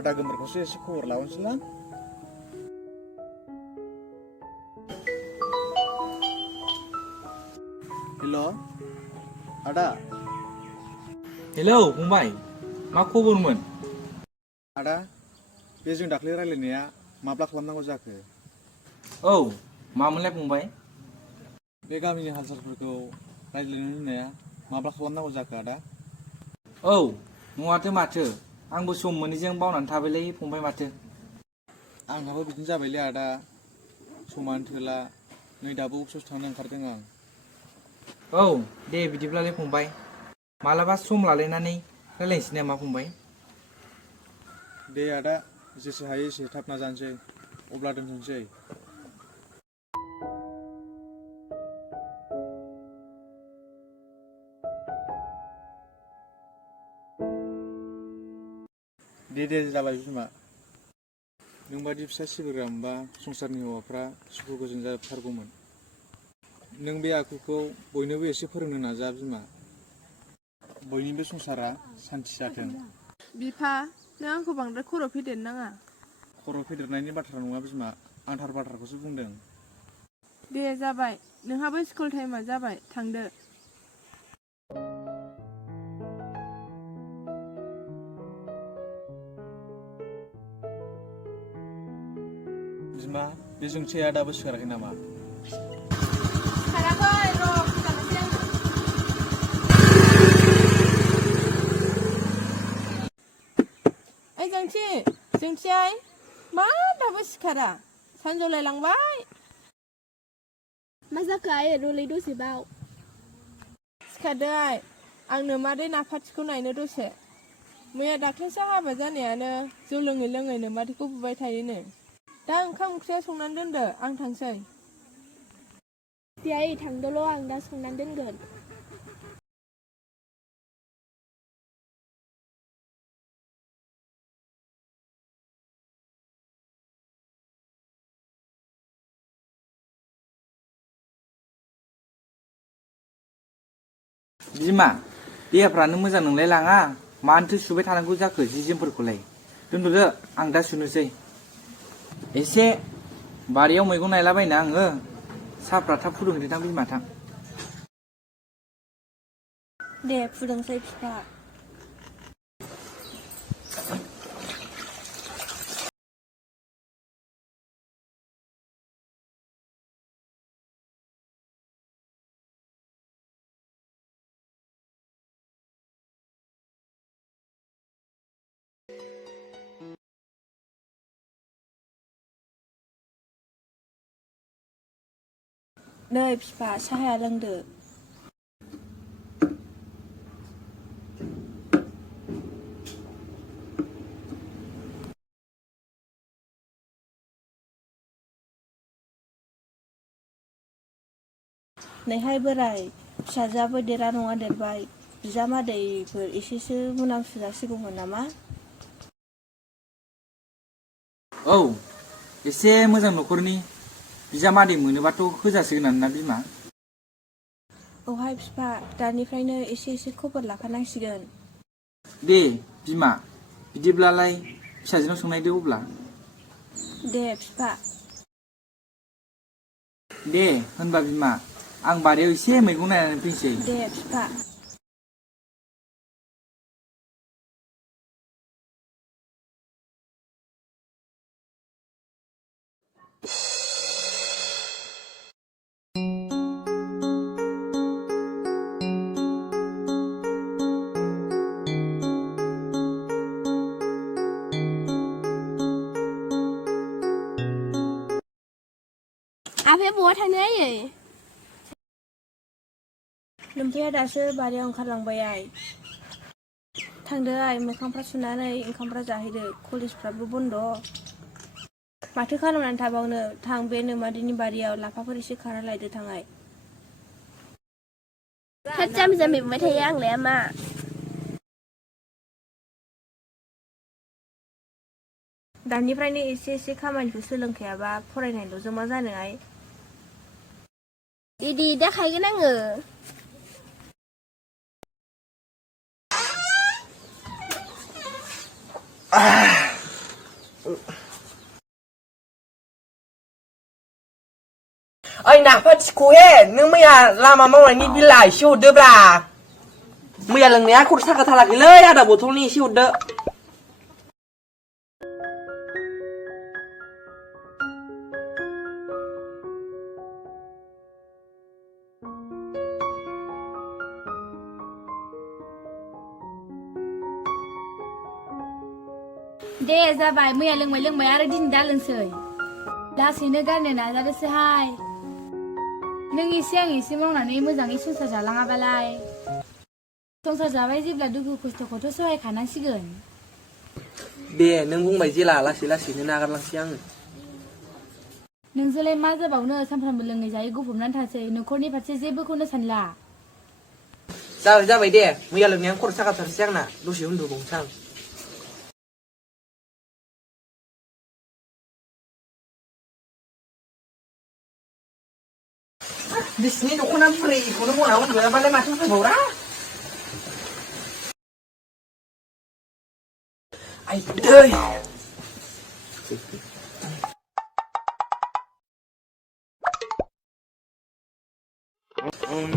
Ada gemerkosnya एसे खबर लाहरनोसैलां हेल' आदा हेलौ फंबाय मा खबरमोन आदा बे जों दाख्लै रायलायनाया माब्ला खालामनांगौ जाखो औ मामोनलाय फंबाय बे गामिनि हाल सालफोरखौ रायज्लायनो होननाया माब्ला खालामनांगौ जाखो आदा औ नङाथो माथो आंबो सम मोनैजों बावनानै थाबायलै फंबाय माथो आंहाबो बिदिनो जाबायलै आदा समानो थोला नै दाबो अफिसावसो थांनो ओंखारदों आं औ दे बिदिब्लालाय फंबाय मालाबा सम लालायनानै रायलायनोसै नामा फंबाय दे आदा जेसे हायो एसे थाब नाजानोसै अब्ला दोनथ'नोसै दे जाबाय बिमा नोंबादि फिसा सिबिग्रा मोनबा संसारनि हौवाफ्रा सुखु गोजोन जाथारगौमोन नों बे आखुखौ बयनोबो एसे फोरोंनो नाजा बिमा बयनिबो संसारा सान्थि जाथों बिफा नों आंखौ बांद्राय खर' फेदेरनो नाङा खर' फेदेरनायनि बाथ्रा नङा बिमा आं थार बाथ्राखौसो बुंदों दे जाबाय नोंहाबो स्कुल टाइमा जाबाय थांदो बिमा बे जोंथिया दाबो सिखाराखै नामा सिखाराखै र' सिखारनोसै आङो ओइ जोंथि मा दाबो सिखारा सानजौलायलांबाय मा जाखो आइ रलै दसेबाव सिखारदो आइ आंनो मादै नाफाथिखौ नायनो दसे मैया दाख्लैसो हाबा जानायानो जौ लोङै लोङै नोमादैखौ बुबाय थायोनो दा ओंखाम ओंख्रिया संनानै दोनदो आं थांसै दे आइ थांदोल' आं दा संनानै दोनगोन बिमा देहाफ्रानो मोजां नंलाय लाङा मानोथो सुबाय थानांगौ जाखो जि जोमफोरखौलाय दोनथ'दो आं दा सुनोसै एसे बारियाव मैगं नायलाबायना आङो साहाफ्रा थाब फुदुंदोदां बिमा थां दे फुदुंसै बिफा नै बिफा साहाया लोंदो नैहाय बोराय फिसाजोआबो देरा नङा देरबाय बिजामादैफोर एसेसो मोनामसुजासिगौमोन नामा औ एसे मोजां न'खरनि बिजामादै मोनोबाथ' होजासिगोन ना बिमा औहाय बिफा दानिफ्रायनो एसे खबर लाखानांसिगोन दे बिमा बिदिब्लालाय फिसाजोनाव सोंनायदो अब्ला दे बिफा दे होनबा बिमा आं बारियाव एसे मैगं नायनानै फैनोसै दे बिफा आफाया बहा थांनो आयै नोमथाया दासो बारियाव ओंखारलांबाय आइ थांदो आइ मोखांफ्रा सुनानै ओंखामफ्रा जाहैदो कलेजफ्राबो बन्द' माथो खालामनानै थाबावनो थां बे नोमादैनि बारियाव लाफाफोर एसे खाना लायदो थां आइ थोद जाम्बि जाम्बि बुंबाय थायो आंलाय मा दानिफ्रायनो एसे खामानिखौ सोलोंखायाबा फरायनायल'जों मा जानो आइ दे दा खायगोन आङो ओइ नाफाथिखौ हे नों मैया लामा मावनायनि बिला एसे हरदोब्रा मैया लोंनाया खर' साखाथाराखैलै आधा बथलनि एसे हरदो दे जाबाय मैया लोंबाय आरो दिनै दा लोंसै लासैनो गारनो नाजादोसोहाय नों एसे आं एसे मावनानै मोजाङै संसार जालाङाबालाय संसार जाबाय जेब्ला दुखु खस्थ'खौथ' सहायखानांसिगोन दे नों बुंबाय जेला लासै लासैनो नागारलांसै आङो नोंजोंलाय मा जाबावनो सानफ्रामबो लोङै जायै गफबनानै थासै न'खरनि फारसे जेबोखौनो सानला जाबाय दे मैया लोंनाया खर' साखाथारसै आंना दसे उन्दुबावनोसै आं बिसिनि दख'ना बुरैखौनो बना उन्दुयाबालाय माथो उफायबावरा आइदै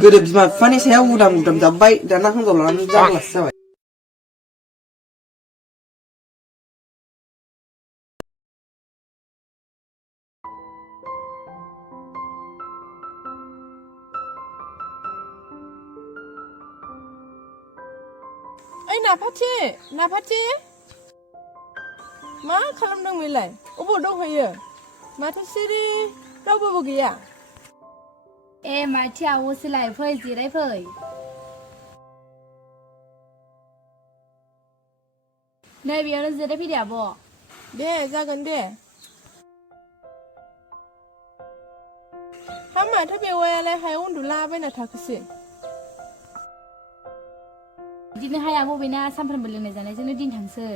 गोदो बिमा बिफानि सायाव उदाम उदाम जाब्बाय दाना हिनजाव लानानै जारलासो जाबाय ओइ नाफाथि मा खालामदों बेलाय अबाव दंहैयो माथो सिरि रावबोबो गैया ए माथो आवोसोलाय फै जिरायफै नै बेयावनो जिरायफैदो आब' दे जागोन दे हा माथो बेवायालाय हायाव उन्दुलाबायना थाखोसै बिदिनो हाया बबेना सानफ्रामबो लोंनाय जानायजोंनो दिन थांसै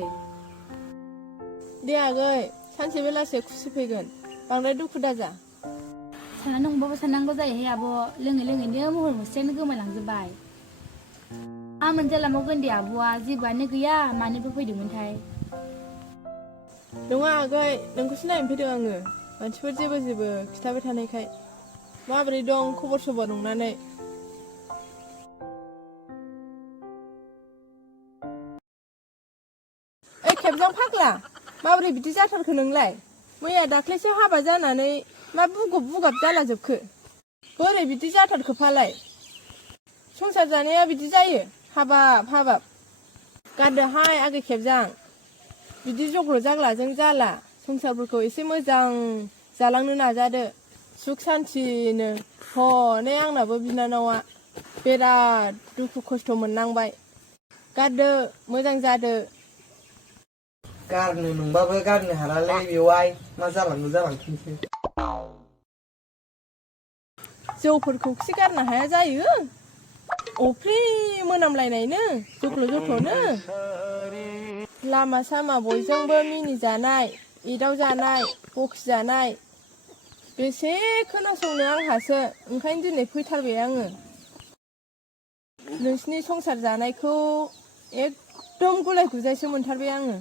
दे आगै सानसे बेलासे खुसि फैगोन बांद्राय दुखु दाजा साननानै हमबाबो साननांगौ जायोहाय आब' लोङैनो महर मुस्रियानो गोमालांजोब्बाय आं मोनजालांबावगोन दे आब'आ जेबोआनो गैया मानोबो फैदोंमोनथाय नङा आगै नोंखौसो नायनो फैदों आङो मानसिफोर जेबो खिथाबाय थानायखाय माबोरै दं खबर सबर नंनानै ओइ खेबजां फाग्ला माबोरै बिदि जाथारखो नोंलाय मैया दाख्लैसो हाबा जानानै मा बुगाब जालाजोबखो बोरै बिदि जाथारखोफालाय संसार जानाया बिदि जायो हाबाब गारदोहाय आगै खेबजां बिदि जग्ल' जाग्लाजों जाला संसारफोरखौ एसे मोजां जालांनो नाजादो सुख सान्थिनो हनै आंनाबो बिनानावा बिराद दुखु खस्थ' मोननांबाय गारदो मोजां जादो गारनो नंबाबो गारनो हालालै बेवाय मा जालांनो जालांथोंसै जौफोरखौखि गारनो हाया जायो अफ्रि मोनामलायनायनो जख्ल'-जख्ल'नो लामा सामा बयजोंबो मिनिजानाय एदावजानाय बखिजानाय बेसे खोनासंनो आंहासो ओंखायनो दिनै फैथारबाय आङो नोंसिनि संसार जानायखौ एकदम गुलाय गुजायसो मोनथारबाय आङो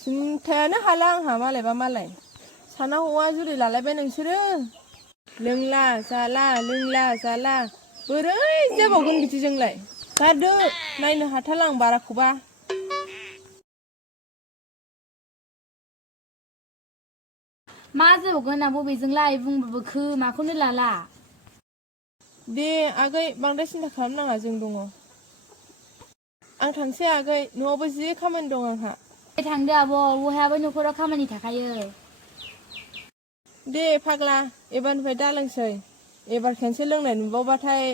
सिन्थायानो हाला आंहा मालायबा मालाय साना हौवा जुलि लालायबाय नोंसोरो लोंला जाला बोरै जाबावगोन बिदिजोंलाय गारदो नायनो हाथारला आं बाराखौबा मा जाबावगोन आब' बेजोंलाय बुंबाबो खोमाखौनो लाला दे आगै बांद्राय सिन्था खालामनाङा जों दङ आं थांसै आगै न'आवबो जि खामानि दं आंहा दे थांदो आब' बयहाबो न'खराव खामानि थाखायो दे फाग्ला एबारनिफ्राय दा लोंसै एबार खेनसे लोंनाय नुबावबाथाय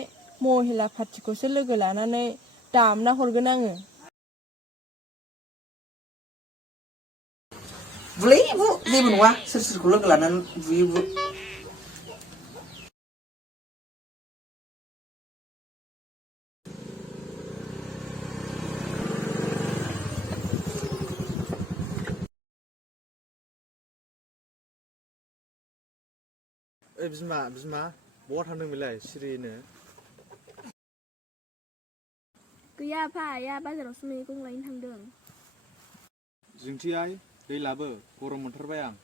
महिला पार्टिखौसो लोगो लानानै दामना हरगोन आङो बुलै बु जेबो नङा सोरखौ लोगो लानानै बुयो बु ओइ बिमा बहा थांदों बेलाय सिरिनो गैया आफा आइया बाजारावसो मैगं लायनो थांदों जोंथि आइ दै लाबो गरम मोनथारबाय आं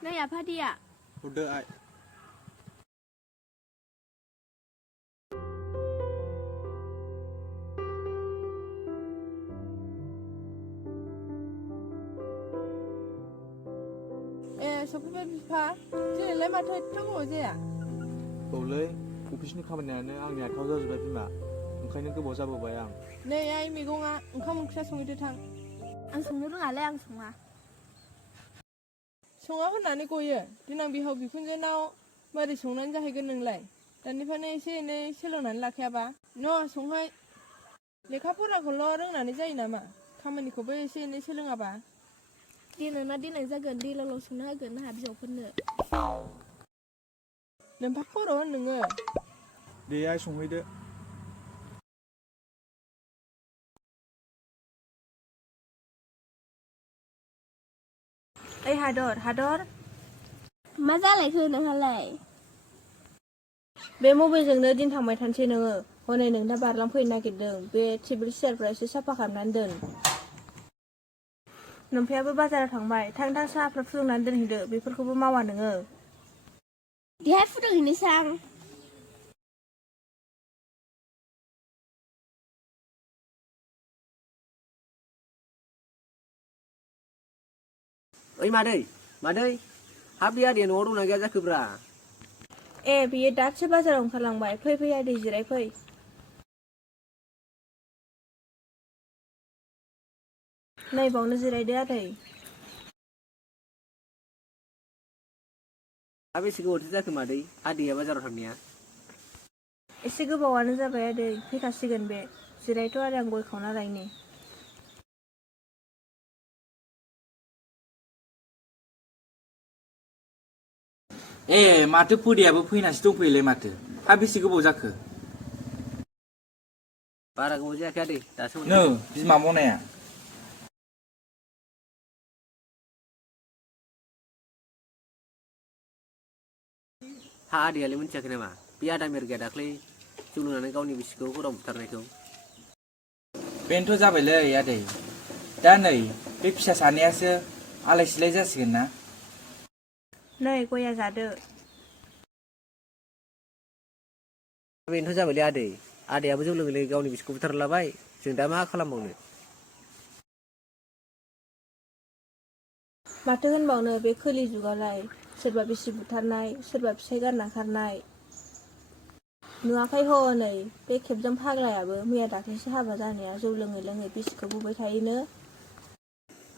नै आफादिया हरदो आइ सफैबाय बिफा दिनैलाय माथो एथ' गोबाव जाया औलै अफिसनि खामानियानो आंनि आखायाव जाजोब्बाय बिमा ओंखायनो गोबाव जाबोबाय आं नै आइ मैगङा ओंखाम ओंख्रिया संहैदो थां आं संनो रोङालै आं सङा सङा होननानै गयो देनां बिहाव बिखुनजोनाव मारै संनानै जाहैगोन नोंलाय दानिफ्रायनो एसे एनै सोलोंनानै लाखायाबा संहै लेखा फराखौल' रोंनानै जायो नामा खामानिखौबो एसे एनै सोलोङाबा देनां ना देनां जागोन दैलावलाव संनो होगोन आंहा बिहावफोरनो नोमफा खर' होन नोङो दे आइ संहैदो ओइ हादर मा जालायखो नोंहालाय बे मबाइलजोंनो दिन थांबाय थानोसै नोङो हनै नोंना बारलांफैनो नागिरदों बे टेबोल सियारफ्रा एसे साफा खालामनानै दोन नोमफायाबो बाजाराव थांबाय थां साहाफ्रा फुदुंनानै दोनहैदो बेफोरखौबो मावा नोङो देहाय फुदुंहैनोसै आं ओइ मादै हाब बे आदैया न'आव दंना गैया जाखोब्रा ए बियो दासो बाजाराव ओंखारलांबाय फै आदै जिराय फै नै बावनो जिरायदो आदै हाब बेसे गोबावथो जाखो मादै आदैया बाजाराव थांनाया एसे गोबावानो जाबाय आदै फैखासिगोन बे जिरायथ' आरो आं गय खावना लायनि ए माथो फुदियाबो फैनासो दंफैयोलै माथो हा बेसे गोबाव जाखो बारा गोबाव जायाखै आदै दासो नो बिमा मनाया हा आदैयालाय मिथियाखै नामा बे आदा मेरगाया दाख्लै जौ लोंनानै गावनि बिसिखौ हराव बुथारनायखौ बेनोथ' जाबायलै आदै दा नै बे फिसा सानैयासो आलाय सिलाय जासिगोन ना नै गया जादो बेनोथ' जाबायलै आदैयाबो जौ लोङै गावनि बिसिखौ बुथारलाबाय जों दा मा खालामबावनो माथो होनबावनो बे खोलि जुगालाय सोरबा बिसि बुथारनाय सोरबा फिसाइ गारना खारनाय नुवाखै हनै बे खेबजां फाग्लायाबो मैया दाख्लैसो हाबा जानाया जौ लोङै बिसिखौ बुबाय थायोनो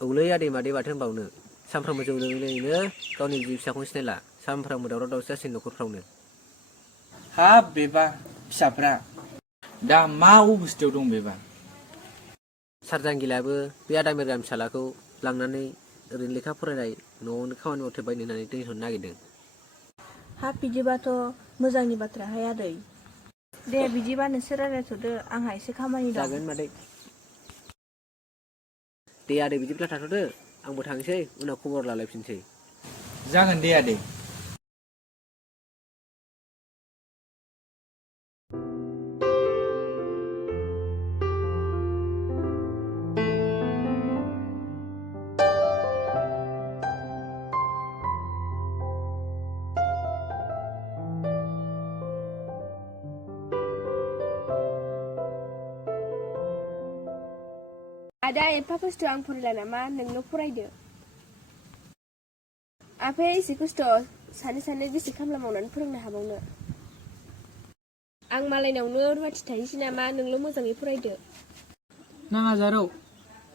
औलै आदै मादै माथो होनबावनो सानफ्रामबो जौ लोङैनो गावनि बिसि फिसाखौनो सिनायला सानफ्रामबो दावराव दावसि जासै न'खरफ्रावनो हाब बेबा फिसाफ्रा दा मा अबस्थायाव दं बेबा सारजांगिलायाबो बे आदा मेरगानि फिसालाखौ लांनानै ओरैनो लेखा फरायनाय न'आवनो खामानि मावथेबायनो होननानै दोनहरनो नागिरदों हाब बिदिबाथ' मोजांनि बाथ्राहाय आदै दे बिदिबा नोंसोर रायज्लायथ'दो आंहा एसे खामानि दं जागोन मादै दे आदै बिदिब्ला थाथ'दो आंबो थांसै उनाव खबर लालायफिनसै जागोन दे आदै आदा एफा खस्थ' आं फरायला नामा नोंनो फरायदो आफाया एसे खस्थ' सानै बेसे खामला मावनानै फोरोंनो हाबावनो आं मालायनावनो रुवाथि थाहैसै नामा नोंल' मोजाङै फरायदो नाङा जारौ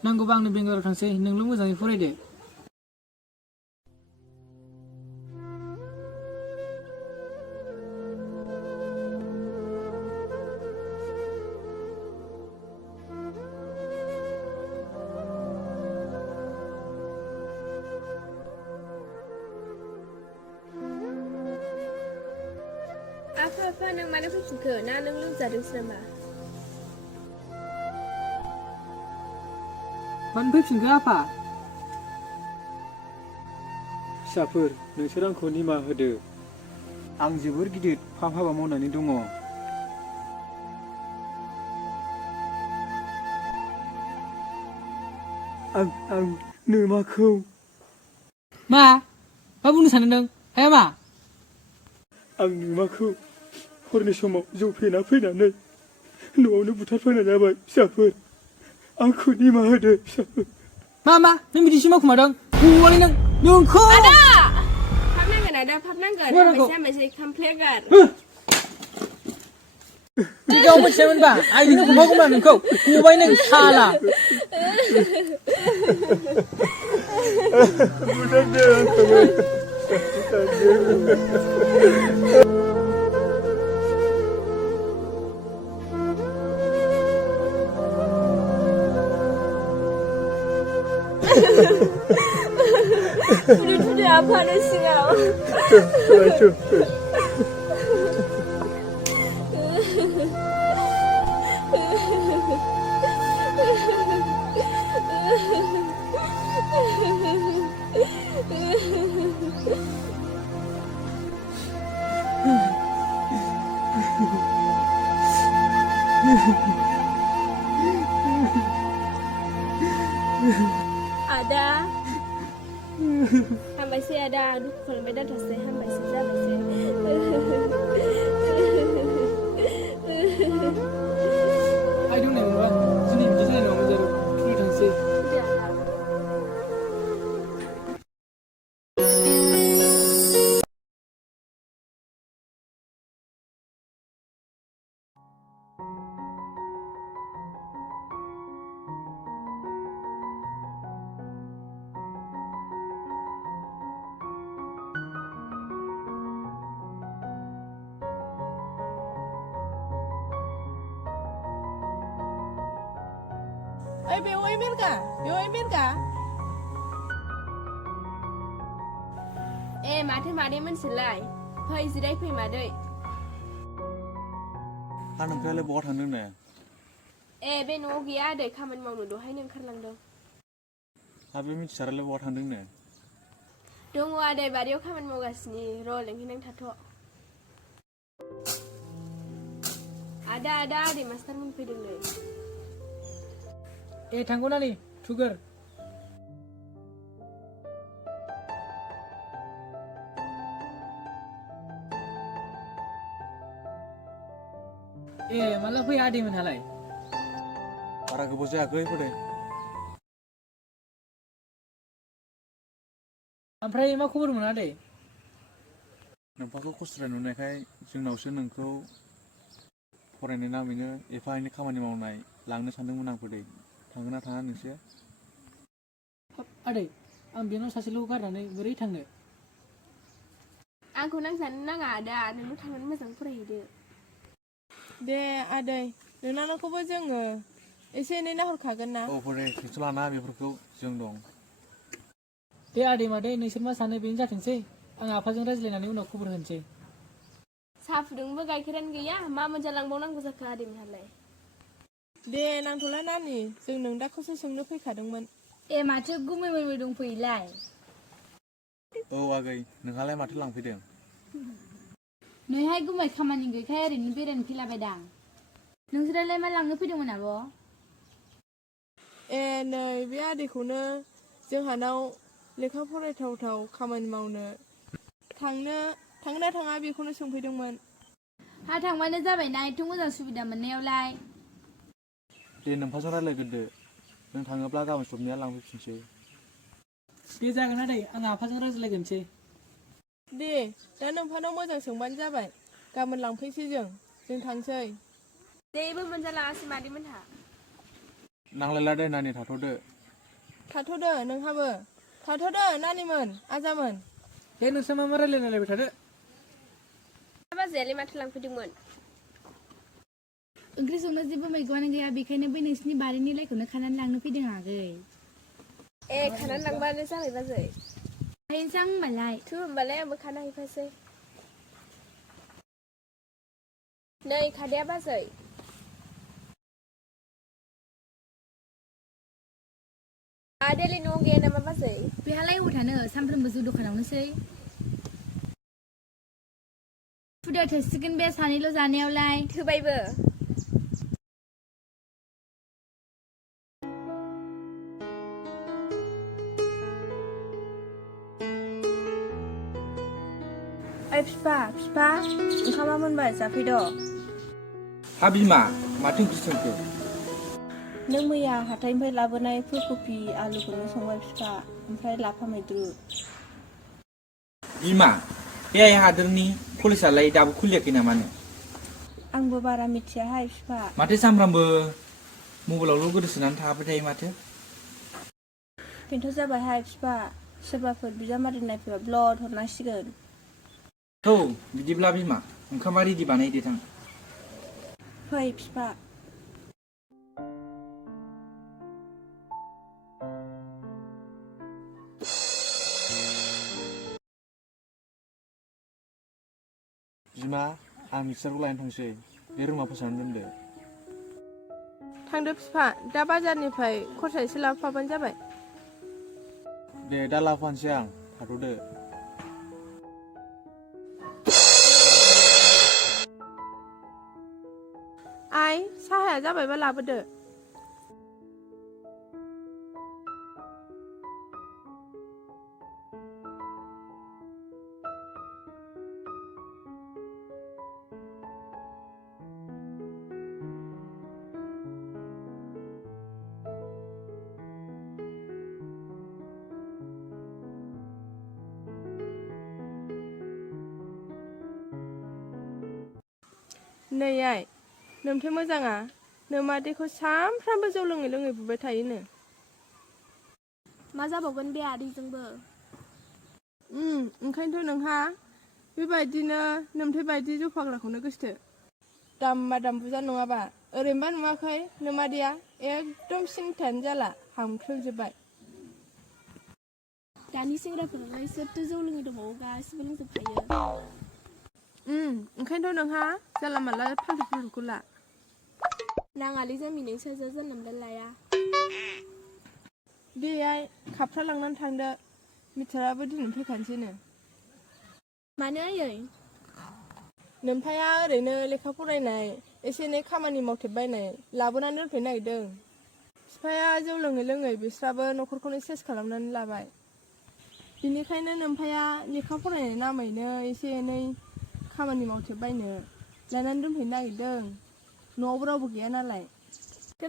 नांगौबा आंनो बेंगालराव थांसै नोंल' मोजाङै फरायदो आफा नों मानो फैफिनखो ना नों लोमजादोंसो नामा मानो फैफिनखो आफा फिसाफोर नोंसोर आंखौ निमाहा होदो आं जोबोर गिदिर पाप हाबा मावनानै दङ आं नोमाखौ मा मा बुंनो सानदों नों हाया मा आं नोमाखौ हरनि समाव जौ फेना फैनानै न'आवनो बुथारफैनाय जाबाय फिसाफोर आंखौ निमाहा होदो फिसाफोर मा नों बिदिसो मावखुमादों हौवानि नोंखौ फाबनांगोन आदा फाबनांगोन हामबायसै हामबायसै खामफ्लेगार दिगाव मोनथिनायमोनबा आइदिनो हमबावगौमोन नोंखौ हबाय नों साला बुथारदो आंखौबो बुथारदो Udah tuh apa sih kau? Ada Hampaisै ada aduh kalau beda tasnya hampaisै जाबायसै आइ दंनाय मोनबा दिनै बिदि जानाय नङामोन जारौ थुरि थांसै Oi, बेवाय बेरगा माथो मादै मोनसोलाय फै जिराय फै मादै नोंफ्रालाय बहा थांदोंनो बे न'आव गैया आदै खामानि मावनो दहायनो ओंखारलांदों बे मिथिसारालाय बहा थांदोंनो दङ आदै बारियाव खामानि मावगासिनो र' लेंहैनानै थाथ' आदा आदै मास्टार मोनफैदोंलै थांगौ नानि थुगोर माला फैया आदैमोनहालाय बारा गोबाव जायाखै फैदों ओमफ्राय मा खबरमोन आदै नोंफाखौ खस्थ'राय नुनायखाय जोंनावसो नोंखौ फरायनाय नामैनो एफा एनै खामानि मावनाय लांनो सानदोंमोन आं फैदों थांगोन ना थाङा नोंसोर आदै आं बेनाव सासेल' गारनानै बोरै थांनो आंखौ नांजानो नाङा आदा नोंनो थांनानै मोजां फरायहैदो दे आदै नोंनानावखौबो जोङो एसे एनै नाहरखागोन ना फैदों टेनसन लाना बेफोरखौ जों दं दे आदै मादै नोंसोर मा सानो बेनो जाथोंसै आं आफाजों रायज्लायनानै उनाव खबर होनोसै साहा फुदुंनोबो गाइखेरानो गैया मा मोनजालांबावनांगौ जाखो आदैमोनहालाय दे नांथ'ला नानि जों नों दाखौसो सोंनो फैखादोंमोन माथो गुमै मैमै दंफैयोलाय आगै नोंहालाय माथो लांफैदों नैहाय गुमै खामानि गैखाय ओरैनो बेरायनो फैलाबायदां नोंसोरालाय मा लांनो फैदोंमोन आब' नै बे आदैखौनो जोंहानाव लेखा फरायथावथाव खामानि मावनो थांना थाङा बेखौनो सोंफैदोंमोन थांबानो जाबायना एथ' मोजां सुबिदा मोननायावलाय दे नोंफाजों रायज्लायग्रोदो नों थाङोब्ला गाबोन सबनिया लांफैफिनसै दे जागोन आदै आं आफाजों रायज्लायग्रोनोसै दे दा नोंफानाव मोजां सोंबानो जाबाय गाबोन लांफैसै जों थांसै जेबो मोनजालाङासै मादैमोनहा नांलायला दे नानि थाथ'दो नोंहाबो थाथ'दो नानिमोन आजामोन दे नोंस्रा मा रायलायलायबाय थादो बाजैयालाय माथो लांफैदोंमोन ओंख्रि संनो जेबो मैगंआनो गैया बेखायनो बै नोंसिनि बारिनि लाइखौनो खानानै लांनो फैदों आगै खानानै लांबानो जाबाय बाजै हैनोसै आं होनबालाय होमबालाय आंबो खाना हैफासै नै खादाया बाजै आदायालाय न'आव गैया नामा बाजै बेहालाय अबाव थानो सानफ्रोमबो जौ दखानावनोसै हुदा थोसिगोन बे सानैल' जानायावलाय थोबायबो ओइ फिफा ओंखामा मोनबाय जाफैद'। हा बिमा माथो ओंख्रि संखो? नों मैया हाथाइनिफ्राय लाबोनाय फुलकबि आलुखौनो संबाय फिफा, ओमफ्राय लाफा मैद्रु। बिमा बे आइ हादोरनि कलेजालाय दाबो खुलियाखै नामानो? आंबो बारा मिथियाहाय फिफा। माथो सामफ्रामबो मबाइलावल' गोदोसोनानै थाबाय थायो माथो? बेनोथ' जाबायहाय फिफा, सोरबाफोर बिजामादै नायफैबा ब्लड हरनांसिगोन। थौ बिदिब्ला बिमा ओंखामा रेडि बानायदो थां। फै फिफा। बिमा आं मिक्सारखौ लायनो थांसै, बे रुमा फोसाबनानै दोनदो। थांदो फिफा, दा बाजारनिफ्राय खरसा एसे लाबोफाबानो जाबाय। दे दा लाबोफानोसै आं, थाथ'दो। आइ साहाया जाबायबा लाबोदो। नै आइ, नोमथे मोजाङा नोमादैखौ सामफ्रामबो जौ लोङै लोङै बुबाय थायोनो। मा जाबावगोन बे आदैजोंबो? ओंखायनोथ' नोंहा बेबायदिनो नोमथे बायदि जौ फाग्लाखौनो गोसथो। दामा दाम बुजा नङाबा ओरैनोबा नुवाखै नोमादैया एकदम सिन्थायानो जाला, हामख्रेंजोब्बाय। दानि सेंग्राफोरालाय सोरथो जौ लोङै दंबावो, गासिबो लोंजोबखायो। ओंखायनोथ' नोंहा जानला मानला फालतु फुलतुखौ ला। नाङालै जामि नोंसोरजो जानला मोनला लाया। दे आइ कापफ्रा लांनानै थांदो, मिटाराबो दिनै फैखानोसैनो। मानो आयै? नोमथाया ओरैनो लेखा फरायनाय एसे एनै खामानि मावथेबबायनाय लाबोनानै दोनफैनो नागिरदों। बिफाया जौ लोङै लोङै बिस्राबो न'खरखौनो सेस खालामनानै लाबाय। बिनिखायनो नोमफाया लेखा फरायनाय नामैनो एसे एनै खामानि मावथेबबायनो लायनानै दोनफैनो नागिरदों। न'आवबो रावबो गैया नालाय।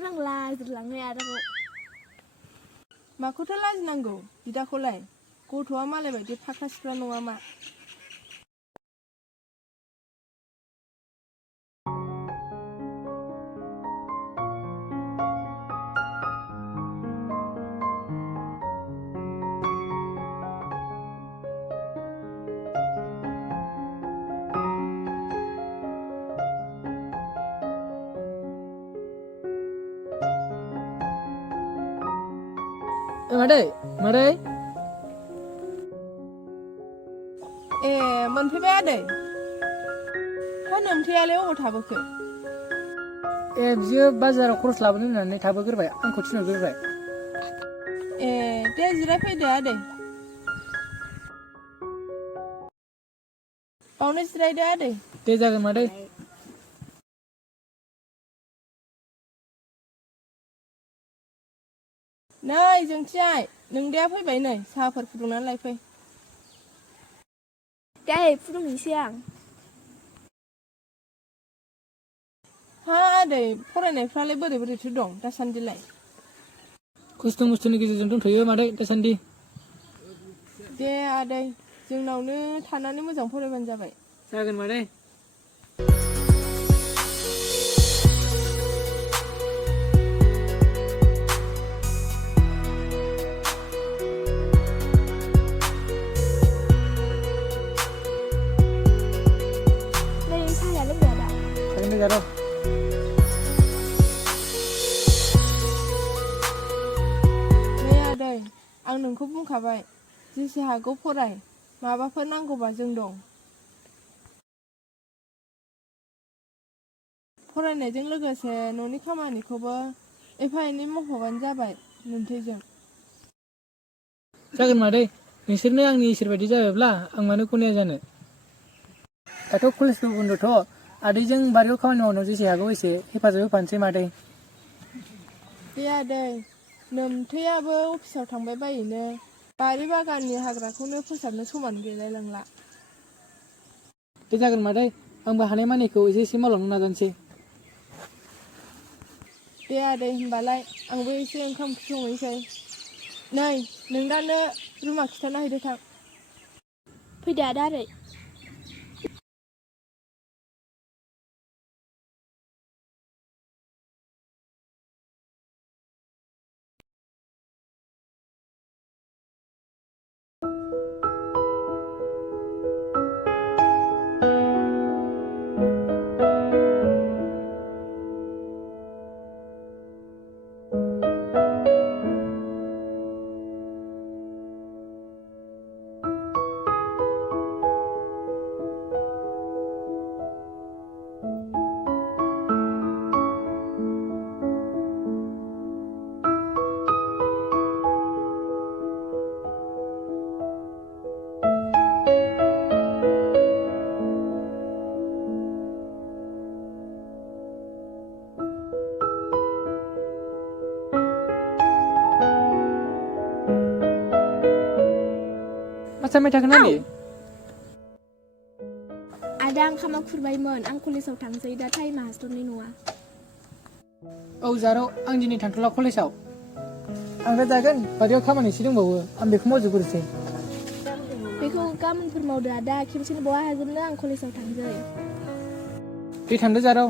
आं लाजिलाङो आदाखौ। माखौथो लाजिनांगौ बिदाखौलाय, गथ'आ मालाय बायदि फाख्रा सिख्रा नङा मा। मादै ए मोनफैबाय आदै। हा नोमथायालाय अबाव थाबोखो? ए बियो बाजाराव खरस लाबोनो होननानै थाबोग्रोबाय, आंखौ थिनहरग्रोबाय। ए दे जिरायफैदो आदै। बावनो जिरायदो आदै। दे जागोन मादै। नै जोंथियाय, नोंदाया फैबाय नै, साहाफोर फुदुंनानै लायफै। दे आयै फुदुंहैसै आं। हा आदै फरायनायफ्रालाय बोरै बोरैथो दं दासान्दिलाय? खस्थ' मस्थ'नि गेजेरजों दंथ'यो मादै दासान्दि। दे आदै जोंनावनो थानानै मोजां फरायबानो जाबाय। जागोन मादै। नै साहाया लोंनाया दा? जागोन दे जारौ। नै आदै आं नोंखौ बुंखाबाय, जेसे हागौ फराय, माबाफोर नांगौबा जों दं। फरायनायजों लोगोसे न'नि खामानिखौबो एफा एनै मावफाबानो जाबाय नोमथैजों। जागोन मादै, नोंसोरनो आंनि इसोर बायदि जाबायब्ला आं मानो गनाया जानो। दाथ' कलेजबो बन्दथ', आदैजों बारियाव खामानि मावनायाव जेसे हागौ एसे हेफाजाब होफानोसै मादै। दे आदै, नोमथैयाबो अफिसाव थांबाय बायोनो, बारि बागाननि हाग्राखौनो फोसाबनो समानो गैलाय लांला। दे जागोन मादै आंबो हानायमानिखौ एसे मावलांनो नाजानोसै दे आदै होमबालाय आंबो एसे ओंखाम ओंख्रि संहैसै नै नोंदानो रुमा खिथाना हैदो थां फैदो आदा ओरै जाबाय थागोन आरो आदा ओंखामा खुरबायमोन आं कलेजाव थांसै दा टाइमा हास्लाबनाय नङा औ जारौ आं दिनै थांथ'ला कलेजाव आं दा जागोन बारियाव खामानि एसे दंबावो आं बेखौ मावजोबग्रोसै बेखौ गाबोनफोर मावदो आदा खेबसेनो बहा हाजोबनो आं कलेजाव थांसै दे थांदो जारौ